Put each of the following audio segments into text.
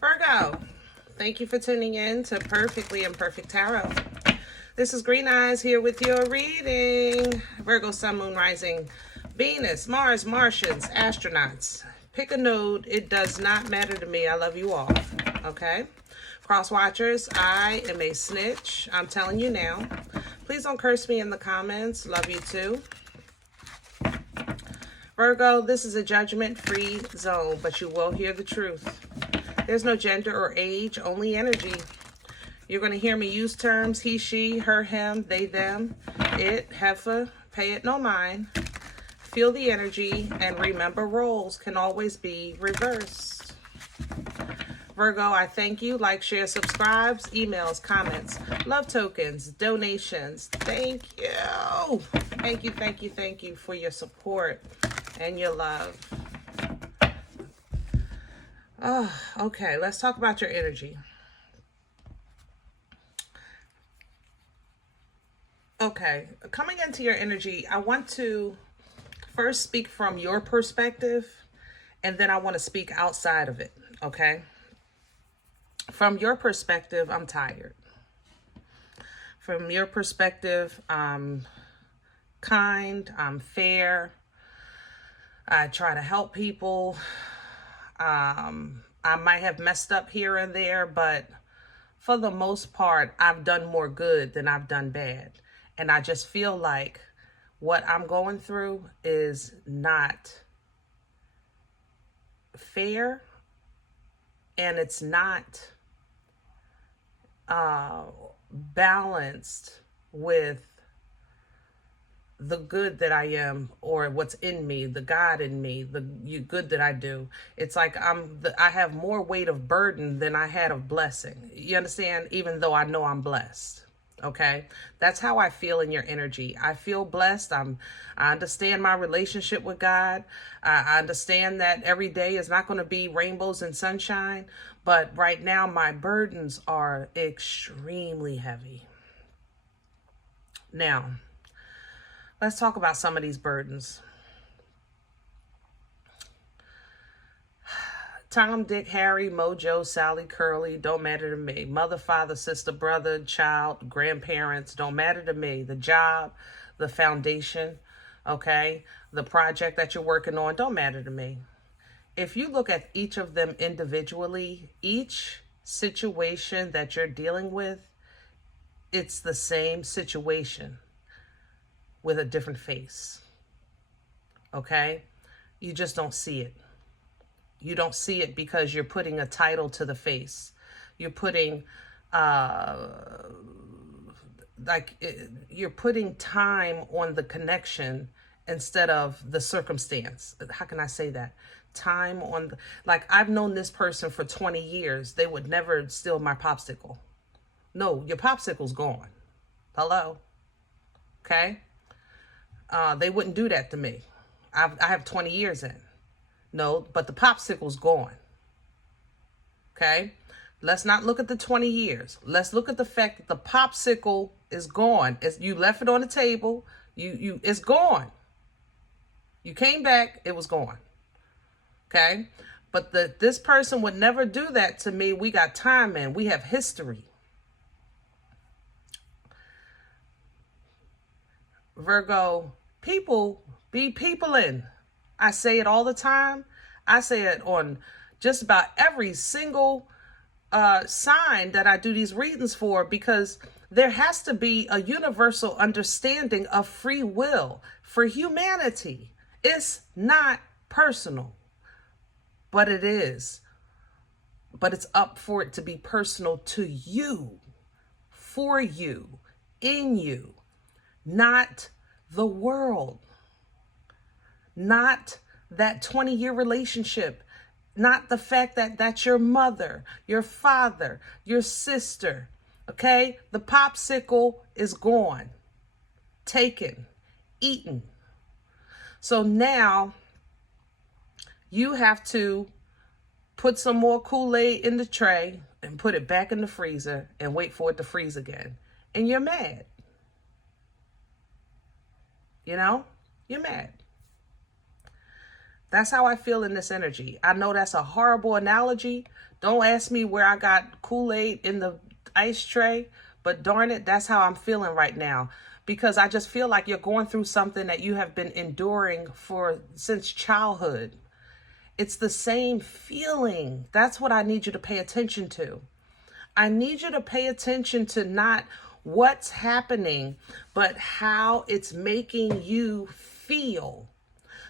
Virgo, thank you for tuning in to Perfectly Imperfect Tarot. This is Green Eyes here with your reading. Virgo, Sun, Moon, Rising, Venus, Mars, Martians, astronauts. Pick a node. It does not matter to me. I love you all. Okay? Cross watchers, I am a snitch. I'm telling you now. Please don't curse me in the comments. Love you too. Virgo, this is a judgment-free zone, but you will hear the truth. There's no gender or age, only energy. You're going to hear me use terms he, she, her, him, they, them, it, heifer, pay it no mind. Feel the energy and remember roles can always be reversed. Virgo, I thank you. Like, share, subscribes, emails, comments, love tokens, donations. Thank you. Thank you, thank you, thank you for your support and your love. Oh, okay, let's talk about your energy. Okay, coming into your energy, I want to first speak from your perspective, and then I want to speak outside of it, okay? From your perspective, I'm tired. From your perspective, I'm kind, I'm fair. I try to help people. I might have messed up here and there, but for the most part, I've done more good than I've done bad. And I just feel like what I'm going through is not fair, and it's not balanced with the good that I am, or what's in me, the God in me, the good that I do. It's like I have more weight of burden than I had of blessing. You understand? Even though I know I'm blessed. Okay, that's how I feel in your energy. I feel blessed. I understand my relationship with God. I understand that every day is not going to be rainbows and sunshine, but right now my burdens are extremely heavy. Now, let's talk about some of these burdens. Tom, Dick, Harry, Mojo, Sally, Curly, don't matter to me. Mother, father, sister, brother, child, grandparents, don't matter to me. The job, the foundation, okay? The project that you're working on, don't matter to me. If you look at each of them individually, each situation that you're dealing with, it's the same situation with a different face, okay? You just don't see it. You don't see it because you're putting a title to the face. You're putting, you're putting time on the connection instead of the circumstance. How can I say that? Time on, I've known this person for 20 years. They would never steal my popsicle. No, your popsicle's gone. Hello? Okay? They wouldn't do that to me. I have 20 years in. No, but the popsicle's gone. Okay? Let's not look at the 20 years. Let's look at the fact that the popsicle is gone. You left it on the table. It's gone. You came back, it was gone. Okay? But this person would never do that to me. We got time in. We have history. Virgo, people be peopling. I say it all the time. I say it on just about every single sign that I do these readings for, because there has to be a universal understanding of free will for humanity. It's not personal, but it is. But it's up for it to be personal to you, for you, in you, not the world. Not that 20-year relationship, not the fact that that's your mother, your father, your sister, okay? The popsicle is gone, taken, eaten. So now you have to put some more Kool-Aid in the tray and put it back in the freezer and wait for it to freeze again. And you're mad. You know? You're mad. That's how I feel in this energy. I know that's a horrible analogy. Don't ask me where I got Kool-Aid in the ice tray, but darn it, that's how I'm feeling right now. Because I just feel like you're going through something that you have been enduring since childhood. It's the same feeling. That's what I need you to pay attention to. I need you to pay attention to not what's happening, but how it's making you feel,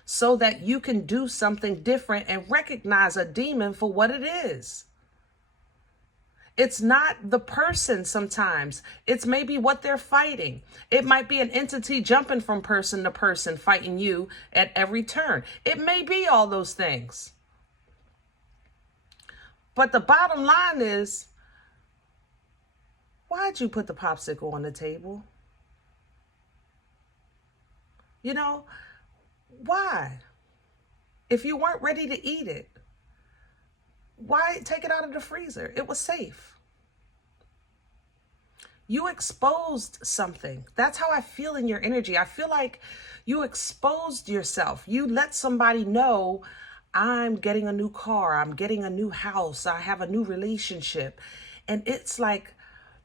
so that you can do something different and recognize a demon for what it is. It's not the person sometimes. It's maybe what they're fighting. It might be an entity jumping from person to person, fighting you at every turn. It may be all those things. But the bottom line is, why'd you put the popsicle on the table? You know, why? If you weren't ready to eat it, why take it out of the freezer? It was safe. You exposed something. That's how I feel in your energy. I feel like you exposed yourself. You let somebody know, I'm getting a new car, I'm getting a new house, I have a new relationship. And it's like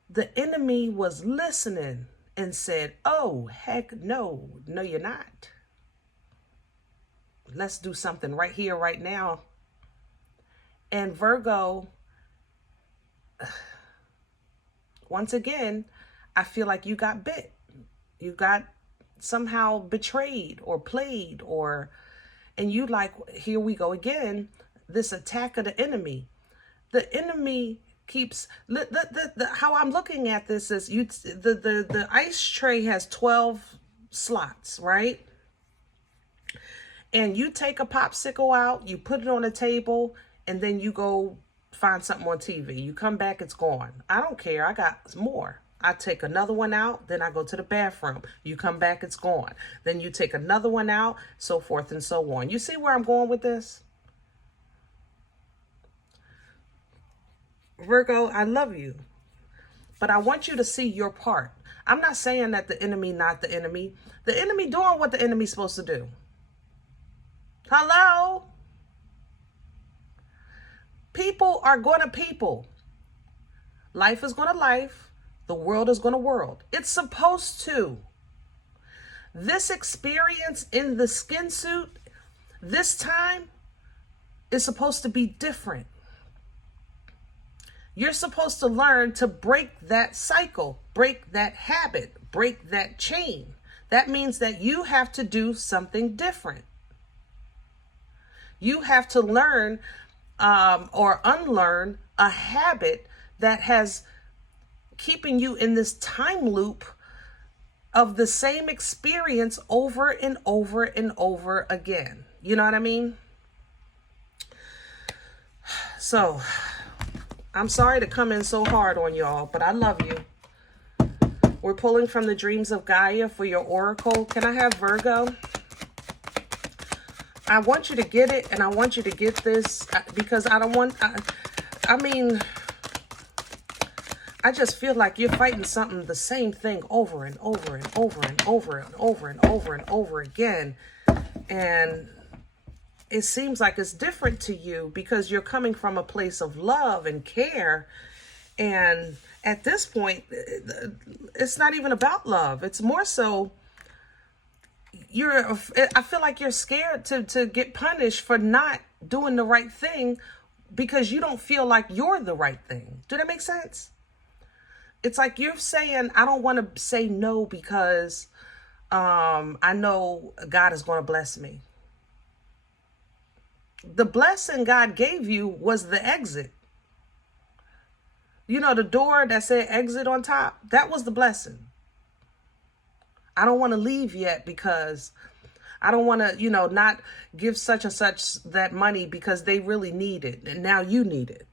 the enemy was listening and said, oh, heck no, you're not. Let's do something right here, right now. And Virgo, once again, I feel like you got bit. You got somehow betrayed or played, and you like, here we go again, this attack of the enemy. The enemy keeps, how I'm looking at this is, the ice tray has 12 slots, right? And you take a popsicle out, you put it on a table, and then you go find something on TV. You come back, it's gone. I don't care. I got more. I take another one out, then I go to the bathroom. You come back, it's gone. Then you take another one out, so forth and so on. You see where I'm going with this? Virgo, I love you, but I want you to see your part. I'm not saying that the enemy, not the enemy. The enemy doing what the enemy's supposed to do. Hello? People are going to people. Life is going to life. The world is going to world. It's supposed to. This experience in the skin suit, this time, is supposed to be different. You're supposed to learn to break that cycle, break that habit, break that chain. That means that you have to do something different. You have to learn or unlearn a habit that has keeping you in this time loop of the same experience over and over and over again. You know what I mean? So, I'm sorry to come in so hard on y'all, but I love you. We're pulling from the Dreams of Gaia for your oracle. Can I have Virgo? I want you to get it, and I want you to get this because I don't want, I mean, I just feel like you're fighting something, the same thing over and over and over and over and over and over and over again. And it seems like it's different to you because you're coming from a place of love and care. And at this point, it's not even about love. It's more so I feel like you're scared to get punished for not doing the right thing because you don't feel like you're the right thing. Do that make sense? It's like you're saying, I don't want to say no because I know God is going to bless me. The blessing God gave you was the exit. You know, the door that said exit on top, that was the blessing. I don't want to leave yet because I don't want to, not give such and such that money because they really need it. And now you need it.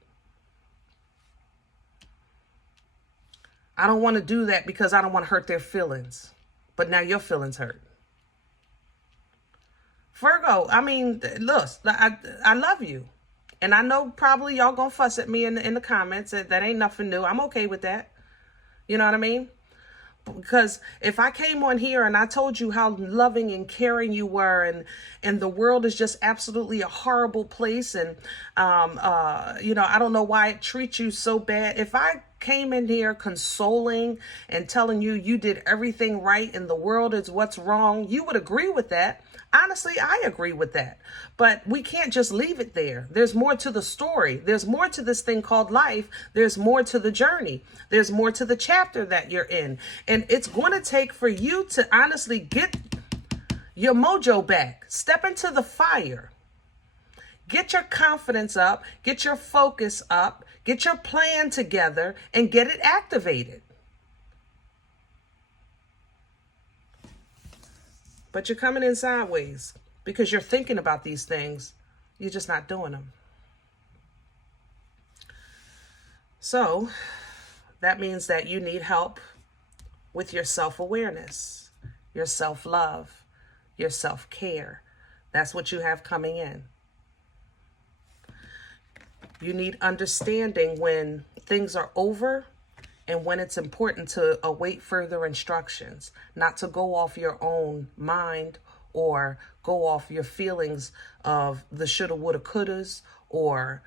I don't want to do that because I don't want to hurt their feelings. But now your feelings hurt. Virgo, I mean, look, I love you. And I know probably y'all gonna fuss at me in the comments. That ain't nothing new. I'm okay with that. You know what I mean? Because if I came on here and I told you how loving and caring you were, and the world is just absolutely a horrible place, and I don't know why it treats you so bad. If I came in here consoling and telling you you did everything right and the world is what's wrong, you would agree with that. Honestly, I agree with that. But we can't just leave it there. There's more to the story. There's more to this thing called life. There's more to the journey. There's more to the chapter that you're in. And it's going to take for you to honestly get your mojo back. Step into the fire. Get your confidence up. Get your focus up. Get your plan together and get it activated. But you're coming in sideways because you're thinking about these things. You're just not doing them. So that means that you need help with your self-awareness, your self-love, your self-care. That's what you have coming in. You need understanding when things are over and when it's important to await further instructions, not to go off your own mind or go off your feelings of the shoulda, woulda, couldas, or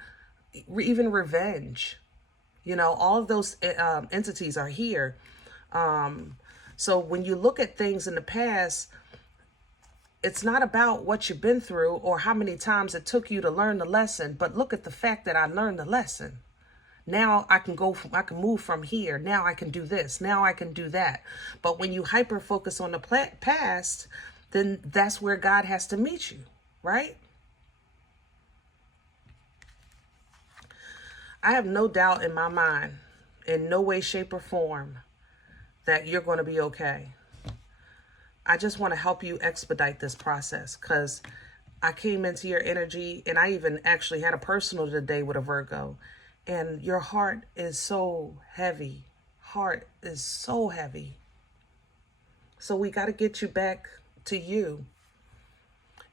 even revenge. All of those entities are here. So when you look at things in the past, it's not about what you've been through or how many times it took you to learn the lesson, but look at the fact that I learned the lesson. Now I can move from here. Now I can do this. Now I can do that. But when you hyper focus on the past, then that's where God has to meet you, right? I have no doubt in my mind, in no way, shape, or form, that you're going to be okay. I just want to help you expedite this process because I came into your energy, and I even actually had a personal today with a Virgo. And your heart is so heavy. Heart is so heavy. So we got to get you back to you.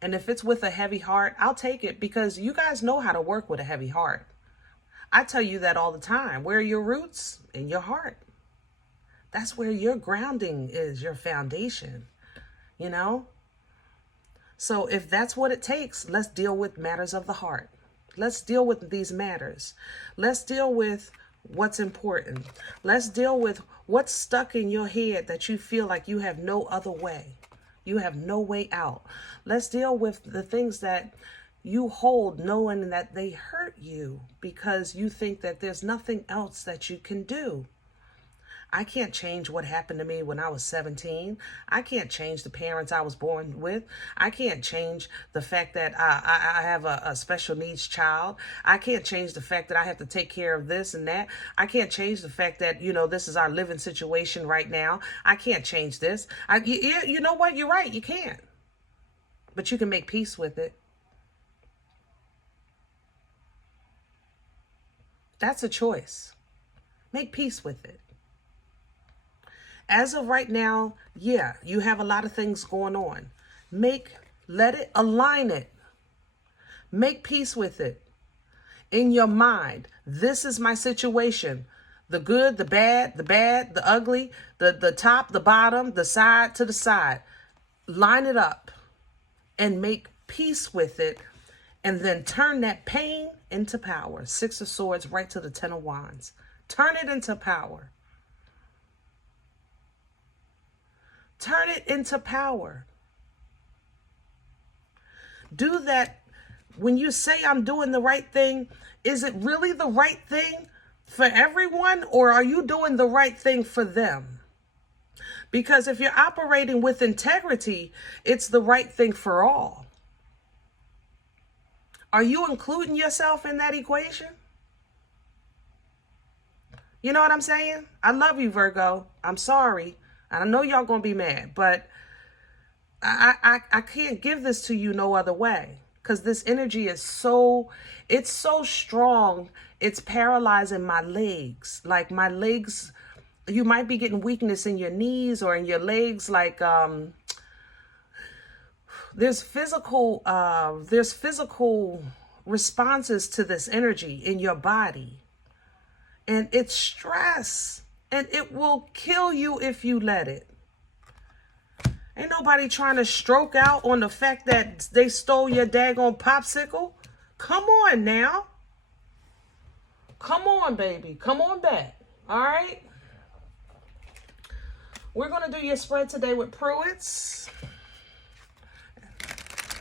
And if it's with a heavy heart, I'll take it because you guys know how to work with a heavy heart. I tell you that all the time. Where are your roots? In your heart. That's where your grounding is, your foundation, So if that's what it takes, let's deal with matters of the heart. Let's deal with these matters. Let's deal with what's important. Let's deal with what's stuck in your head that you feel like you have no other way. You have no way out. Let's deal with the things that you hold knowing that they hurt you because you think that there's nothing else that you can do. I can't change what happened to me when I was 17. I can't change the parents I was born with. I can't change the fact that I have a special needs child. I can't change the fact that I have to take care of this and that. I can't change the fact that, this is our living situation right now. I can't change this. You know what? You're right. You can't. But you can make peace with it. That's a choice. Make peace with it. As of right now, yeah, you have a lot of things going on. Align it. Make peace with it. In your mind, this is my situation. The good, the bad, the ugly, the top, the bottom, the side to the side. Line it up and make peace with it. And then turn that pain into power. 6 of Swords right to the 10 of Wands. Turn it into power. Turn it into power. Do that. When you say I'm doing the right thing, is it really the right thing for everyone, or are you doing the right thing for them? Because if you're operating with integrity, it's the right thing for all. Are you including yourself in that equation? You know what I'm saying? I love you, Virgo. I'm sorry. I know y'all gonna be mad, but I can't give this to you no other way because this energy is so strong. It's paralyzing my legs. Like my legs, you might be getting weakness in your knees or in your legs. Like there's physical responses to this energy in your body, and it's stress. And it will kill you if you let it. Ain't nobody trying to stroke out on the fact that they stole your daggone popsicle. Come on now. Come on, baby. Come on back. All right? We're going to do your spread today with Pruitt's.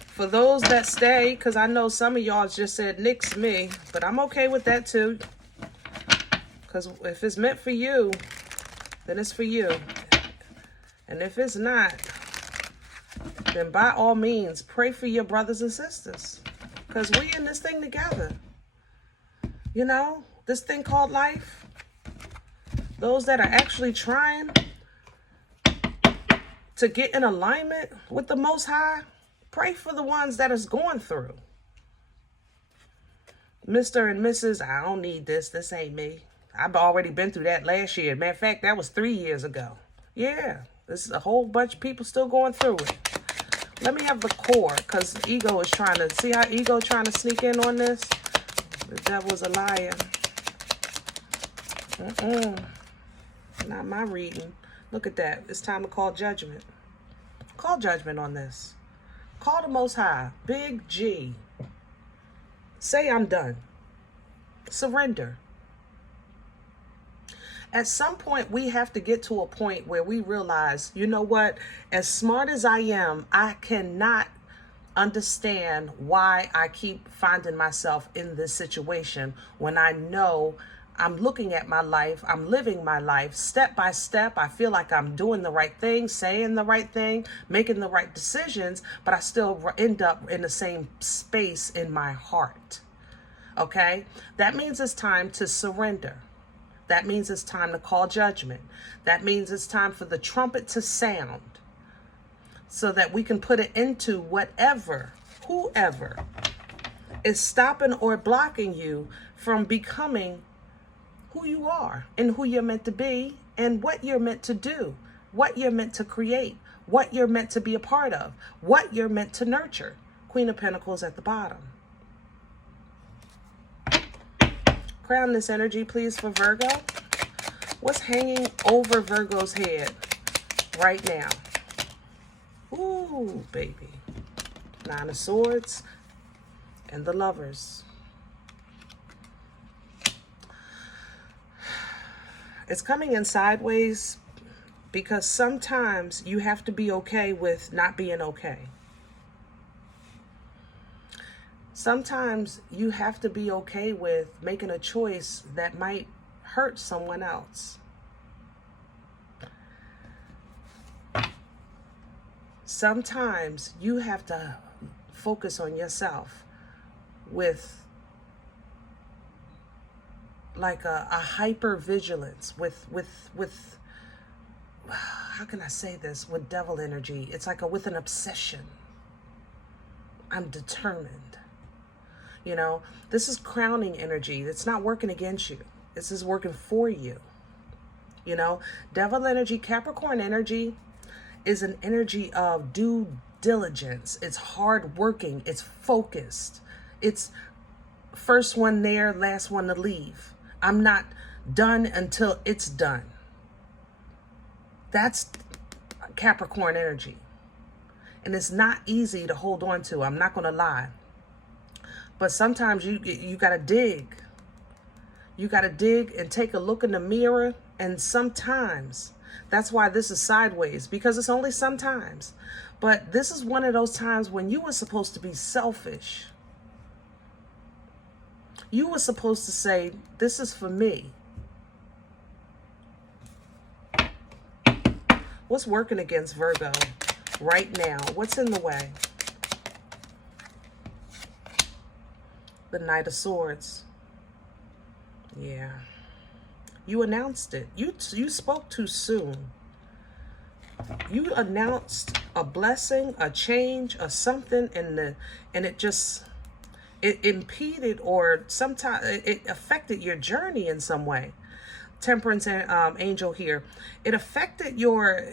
For those that stay, because I know some of y'all just said nix me, but I'm okay with that too. Because if it's meant for you, then it's for you. And if it's not, then by all means, pray for your brothers and sisters. Because we in this thing together. You know, this thing called life. Those that are actually trying to get in alignment with the Most High, pray for the ones that is going through. Mr. and Mrs., I don't need this. This ain't me. I've already been through that last year. Matter of fact, that was 3 years ago. Yeah, this is a whole bunch of people still going through it. Let me have the core, because ego is trying to, see how ego trying to sneak in on this? The devil's a liar. Not my reading. Look at that. It's time to call judgment. Call judgment on this. Call the Most High. Big G. Say I'm done. Surrender. At some point, we have to get to a point where we realize, you know what? As smart as I am, I cannot understand why I keep finding myself in this situation when I know I'm looking at my life, I'm living my life step by step. I feel like I'm doing the right thing, saying the right thing, making the right decisions, but I still end up in the same space in my heart. Okay? That means it's time to surrender. That means it's time to call judgment. That means it's time for the trumpet to sound so that we can put it into whatever, whoever is stopping or blocking you from becoming who you are and who you're meant to be and what you're meant to do, what you're meant to create, what you're meant to be a part of, what you're meant to nurture. Queen of Pentacles at the bottom. Crown this energy, please, for Virgo. What's hanging over Virgo's head right now? Ooh, baby. Nine of Swords and the Lovers. It's coming in sideways because sometimes you have to be okay with not being okay. Sometimes you have to be okay with making a choice that might hurt someone else. Sometimes you have to focus on yourself with like a hyper vigilance, with how can I say this, with devil energy. It's like with an obsession. I'm determined. You know, this is crowning energy. It's not working against you. This is working for you. You know, devil energy, Capricorn energy is an energy of due diligence. It's hard working. It's focused. It's first one there, last one to leave. I'm not done until it's done. That's Capricorn energy. And it's not easy to hold on to. I'm not going to lie. But sometimes you got to dig. You got to dig and take a look in the mirror. And sometimes, that's why this is sideways, because it's only sometimes. But this is one of those times when you were supposed to be selfish. You were supposed to say, this is for me. What's working against Virgo right now? What's in the way? The Knight of Swords. Yeah. You announced it. You spoke too soon. You announced a blessing, a change, or something, and it impeded, or sometimes it affected your journey in some way. Temperance angel here. It affected your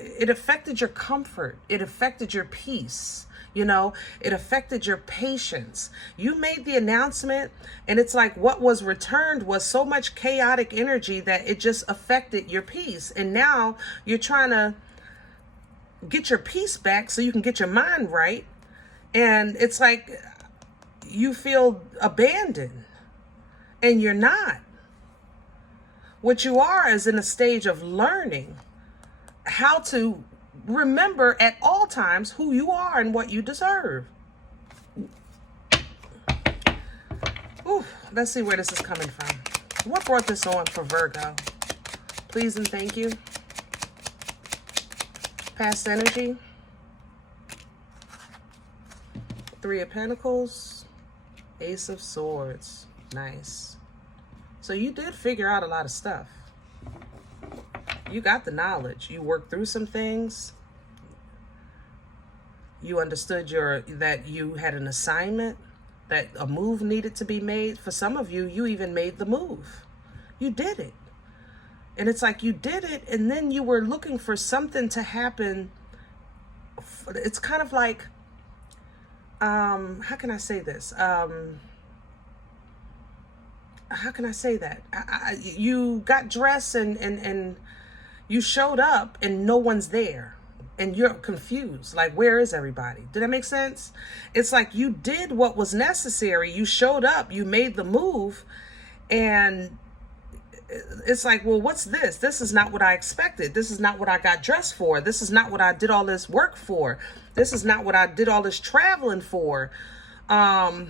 comfort. It affected your peace. You know, it affected your patience. You made the announcement, and it's like what was returned was so much chaotic energy that it just affected your peace. And now you're trying to get your peace back so you can get your mind right. And it's like you feel abandoned, and you're not. What you are is in a stage of learning how to remember at all times who you are and what you deserve. Ooh, let's see where this is coming from. What brought this on for Virgo? Please and thank you. Past energy. 3 of Pentacles. Ace of Swords. Nice. So you did figure out a lot of stuff. You got the knowledge. You worked through some things. You understood that you had an assignment, that a move needed to be made. For some of you, you even made the move. You did it. And it's like you did it, and then you were looking for something to happen. It's kind of like, how can I say this? How can I say that? You got dressed and you showed up and no one's there. And you're confused. Like, where is everybody? Did that make sense? It's like you did what was necessary. You showed up. You made the move. And it's like, well, what's this? This is not what I expected. This is not what I got dressed for. This is not what I did all this work for. This is not what I did all this traveling for. Not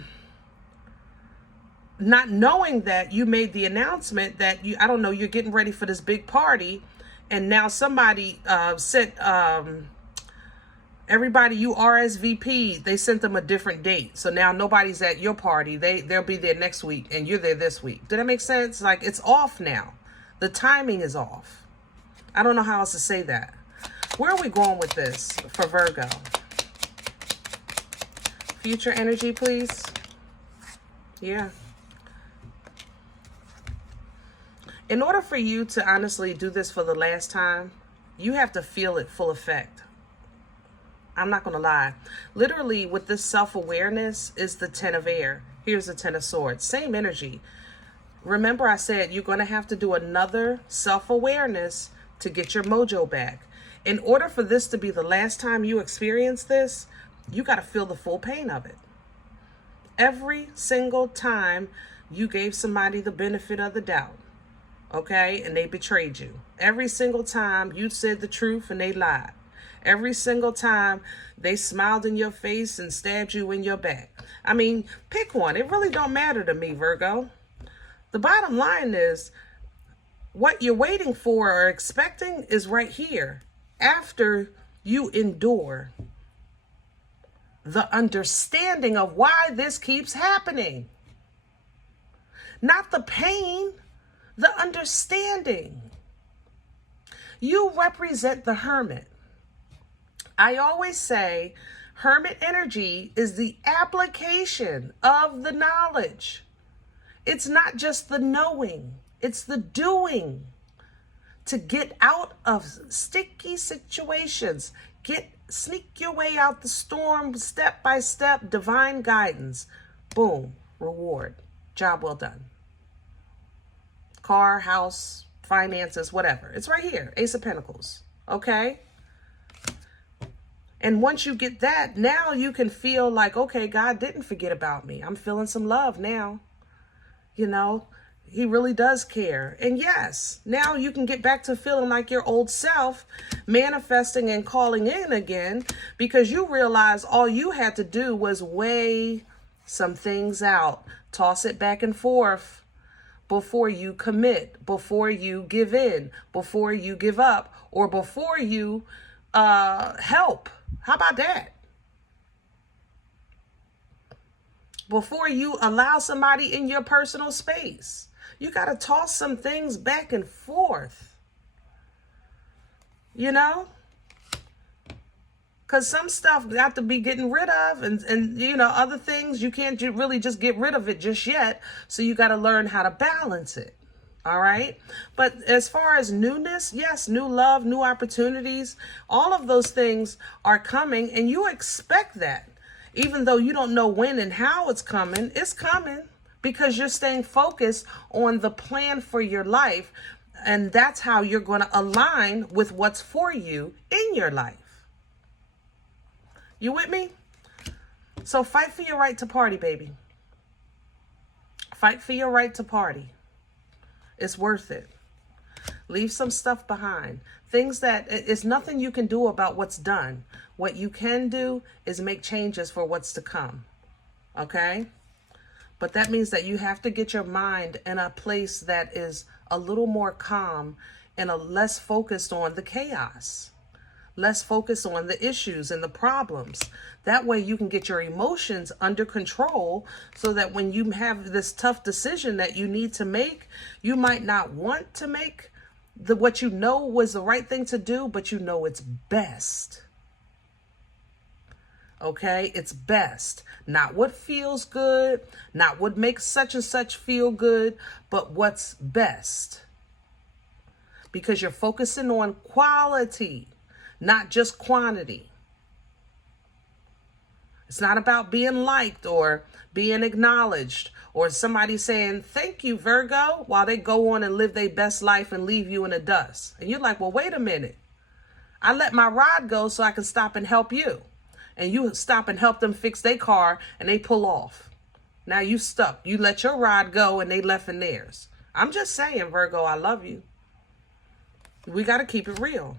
knowing that you made the announcement that I don't know, you're getting ready for this big party. And now somebody sent everybody you RSVP, they sent them a different date. So now nobody's at your party. They'll be there next week and you're there this week. Did that make sense? Like, it's off now. The timing is off. I don't know how else to say that. Where are we going with this for Virgo? Future energy, please. Yeah. In order for you to honestly do this for the last time, you have to feel it full effect. I'm not going to lie. Literally, with this self-awareness is the 10 of air. Here's the 10 of swords. Same energy. Remember I said you're going to have to do another self-awareness to get your mojo back. In order for this to be the last time you experience this, you got to feel the full pain of it. Every single time you gave somebody the benefit of the doubt. Okay, and they betrayed you. Every single time you said the truth and they lied. Every single time they smiled in your face and stabbed you in your back. I mean, pick one. It really don't matter to me, Virgo. The bottom line is what you're waiting for or expecting is right here. After you endure the understanding of why this keeps happening. Not the pain. The understanding. You represent the hermit. I always say hermit energy is the application of the knowledge. It's not just the knowing, it's the doing. To get out of sticky situations, sneak your way out the storm, step by step, divine guidance. Boom, reward. Job well done. Car, house, finances, whatever. It's right here. Ace of Pentacles. Okay? And once you get that, now you can feel like, okay, God didn't forget about me. I'm feeling some love now. You know, he really does care. And yes, now you can get back to feeling like your old self, manifesting and calling in again, because you realize all you had to do was weigh some things out, toss it back and forth, before you commit, before you give in, before you give up, or before you help. How about that? Before you allow somebody in your personal space. You got to toss some things back and forth. You know? Because some stuff got to be getting rid of, and you know, other things you can't really just get rid of it just yet. So you got to learn how to balance it. All right. But as far as newness, yes, new love, new opportunities, all of those things are coming, and you expect that. Even though you don't know when and how it's coming because you're staying focused on the plan for your life. And that's how you're going to align with what's for you in your life. You with me? So fight for your right to party, baby. Fight for your right to party. It's worth it. Leave some stuff behind. Things that it's nothing you can do about what's done. What you can do is make changes for what's to come. Okay? But that means that you have to get your mind in a place that is a little more calm and a less focused on the chaos. Less focused on the issues and the problems. That way you can get your emotions under control so that when you have this tough decision that you need to make, you might not want to make what you know was the right thing to do, but you know it's best. Okay, it's best. Not what feels good, not what makes such and such feel good, but what's best. Because you're focusing on quality, not just quantity. It's not about being liked or being acknowledged or somebody saying, thank you, Virgo, while they go on and live their best life and leave you in the dust. And you're like, well, wait a minute. I let my ride go so I can stop and help you. And you stop and help them fix their car and they pull off. Now you stuck. You let your ride go and they left in theirs. I'm just saying, Virgo, I love you. We got to keep it real.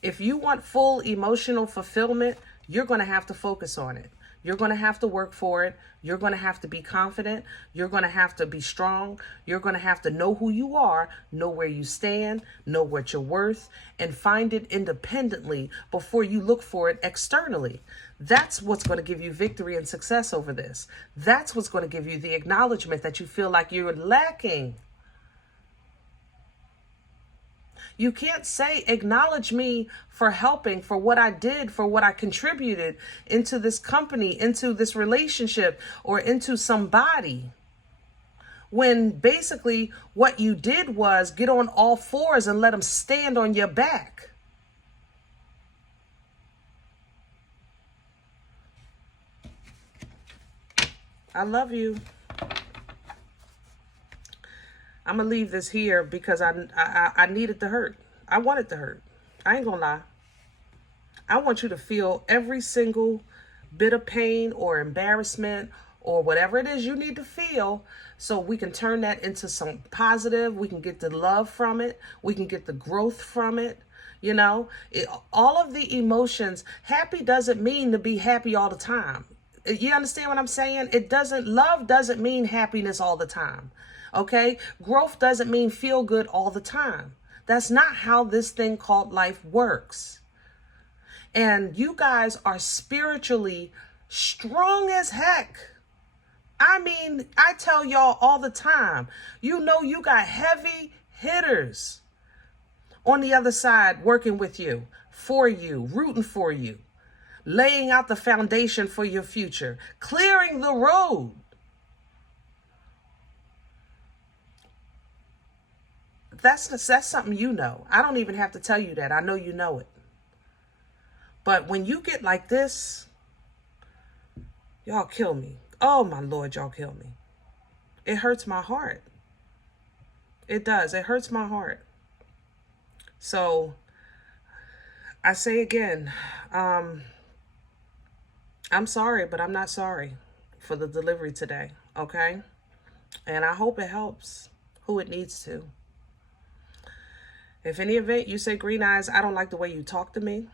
If you want full emotional fulfillment, you're going to have to focus on it. You're going to have to work for it. You're going to have to be confident. You're going to have to be strong. You're going to have to know who you are, know where you stand, know what you're worth, and find it independently before you look for it externally. That's what's going to give you victory and success over this. That's what's going to give you the acknowledgement that you feel like you're lacking. You can't say, acknowledge me for helping, for what I did, for what I contributed into this company, into this relationship, or into somebody. When basically what you did was get on all fours and let them stand on your back. I love you. I'm going to leave this here because I need it to hurt. I want it to hurt. I ain't going to lie. I want you to feel every single bit of pain or embarrassment or whatever it is you need to feel so we can turn that into some positive. We can get the love from it. We can get the growth from it. You know, all of the emotions. Happy doesn't mean to be happy all the time. You understand what I'm saying? Love doesn't mean happiness all the time. Okay? Growth doesn't mean feel good all the time. That's not how this thing called life works. And you guys are spiritually strong as heck. I mean, I tell y'all all the time, you know, you got heavy hitters on the other side working with you, for you, rooting for you, laying out the foundation for your future, clearing the road. That's something you know. I don't even have to tell you that. I know you know it. But when you get like this, y'all kill me. Oh, my Lord, y'all kill me. It hurts my heart. It does. It hurts my heart. So, I say again, I'm sorry, but I'm not sorry for the delivery today, okay? And I hope it helps who it needs to. If any event you say, Green Eyes, I don't like the way you talk to me.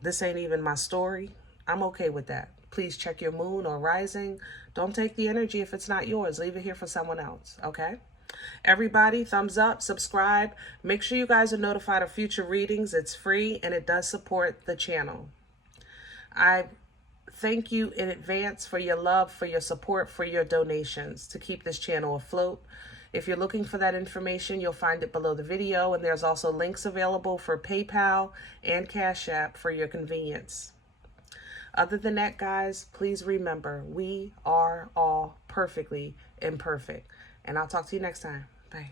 This ain't even my story. I'm okay with that. Please check your moon or rising. Don't take the energy if it's not yours. Leave it here for someone else, okay? Everybody, thumbs up, subscribe. Make sure you guys are notified of future readings. It's free and it does support the channel. I thank you in advance for your love, for your support, for your donations to keep this channel afloat. If you're looking for that information, you'll find it below the video, and there's also links available for PayPal and CashApp for your convenience. Other than that, guys, please remember, we are all perfectly imperfect. And I'll talk to you next time. Bye.